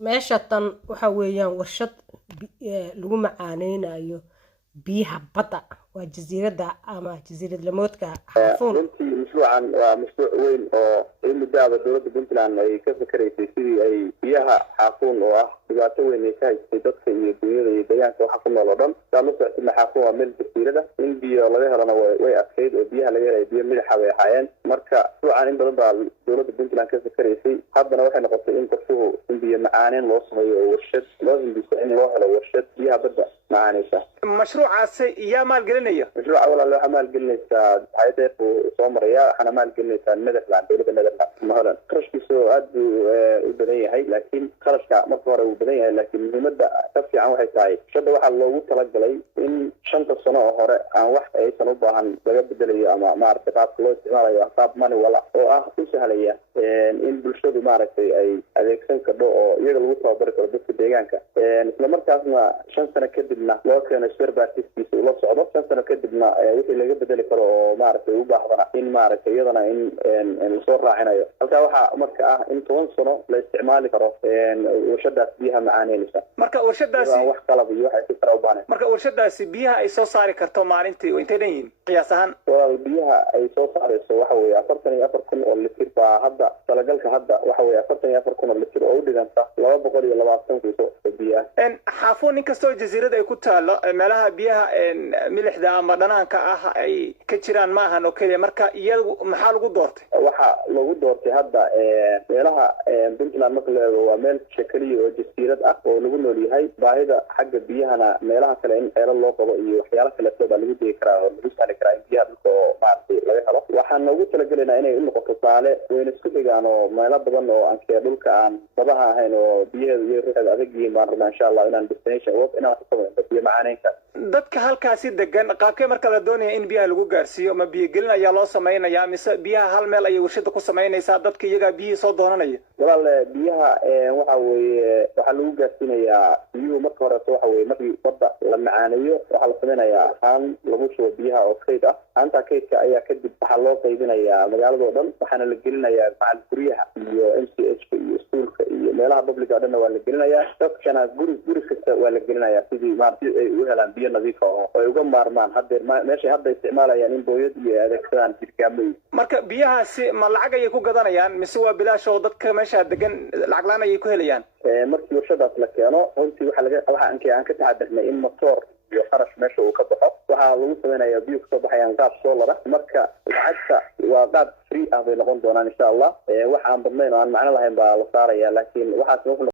meeshatan waxa weeyaan warshad lagu macaaneynayo biyaha badda waa jasiiradda ama jasiirad lamoodka xaafuun runtii mashruucan waa mashruuc weyn oo in muddaaba dowladda puntland ay ka fakaraysay sidii ay biyaha xaafuun oo ah dhibaato weyn ay ka haystay dadka iyo dunyada iyo deegaanka waxa ku nool oo dhan saa la socotay xaafuun waa meel jasiirada in biyo laga helana way adkayd oo biyaha laga helay biyo midaxa bay ahaayeen marka mashruucan in badan baa dowladda puntland ka fakaraysay haddana waxay noqotay in qorshuhu in biyo macaaneyn loo sameeyo oo warshad loo hindisa in loo helo warshad biyaha badda macaaneysa mashruucaasi yaa maalgelinaya mashruuca walaal waxaa maalgelinaysaa hay'adda soo maraya waxaana maalgelinaysaa Netherland dowladda Netherland mahalan qarashkiisu aad buu u badan yahay laakiin qarashka marka hore uu badan yahay laakiin muhiimadda ka fiican waxay tahay shada waxaa loogu talagalay in 5 sano oo hore aan wax aysan u baahan laga bedelayo ama maaragtay qaabka loo isticmaalayo qaab mani wala oo ah u sahlaya in bulshadu maaragtay ay adeegsan karto oo iyaga lagu tababari karo dadka deegaanka isla markaasna 5 sano kadibna loo keeno servicekiisa ula socdo 5 sano kadibna wixii laga bedeli karo oo maaragtay u baahdana in maaragtay iyadana in soo raacinayo halka waxa marka ah in 10 sano la isticmaali karo warshadaas biyaha macaaneynaysa marka warshadaasi wax qalab iyo waxa ay ka u baahnay marka warshadaasi biyaha ay soo saari karto maalintii intee dhan yihiin qiyaas ahaan walaal biyaha ay soo saarayso waxa weeye 44,000 oo litir baa hadda talagalka hadda waxa weeye 44,000 oo litir oo u dhiganta 220 kiilo biyaha xaafuun inkastoo jasiirada ay ku taalo meelaha biyaha milixda ama dhanaanka ah ay ka jiraan ma ahan oo kaliya marka iyagu maxaa lagu doortay waxa lagu doortay hadda meelaha puntland marka la eego waa meel shakaliya oo jasiirad ah oo lagu nool yahay baahida xagga biyahana meelaha kale in xeelad loo qabo iyo waxyaalo kale baa lagu degi karaa oo lagu sahli karaa in biyaha dhulka oo maaragtay laga helo waxaan ugu talagelaynaa inay u noqoto saale wayna isku xigaan oo meelo badan oo aankee dhulka aan badaha ahayn oo biyaheedu iyo ruuxeeda adag yihiin baan rabnaa insha allah inaan destination work inaan ku samayno biyo macaaneynka dadka halkaasi degan qaabkee marka la doonaya in biyaha lagu gaarsiiyo ma biyo gelin ayaa loo samaynayaa mise biyaha hal meel ayay warshada ku samaynaysaa dadka iyagaa biyihii soo doonanaya walaal biyaha waxa weeye waxaa lagu gaarsiinayaa biyuhu marka horeeto waxa weeye markii badda la macaaneeyo waxaa la samaynayaa haan lagu shubo biyaha oo kayd ah haanta kaydka ayaa kadib waxaa loo qaybinayaa magaalada oo dhan waxaana la gelinayaa macal guryaha iyo MCH iyo iskuulka iyo meelaha public dhanna waa la gelinayaa dadkana guri kasta waa la gelinayaa sidii maaragtay ay u helaan biyo nadiif ah oo ay uga maarmaan hadda meesha hadda isticmaalayaan in booyad iyo adeegsadaan jirkaamay marka biyahaasi ma lacag ayay ku gadanayaan mise waa bilaash oo dadka meesha degan lacag laan ayay ku helayaan markii warshadaas la keeno runtii waxa aan ka taxadirnay in motor iyo qarash meesha uu ka baxo waxaa lagu samaynayaa biyo kasoo baxayaan qaab solar marka lacagta waa qaab free ah bay noqon doonaan insha allah wax aan badnayn oo aan macno lahayn baa la saaraya laakiin waxaas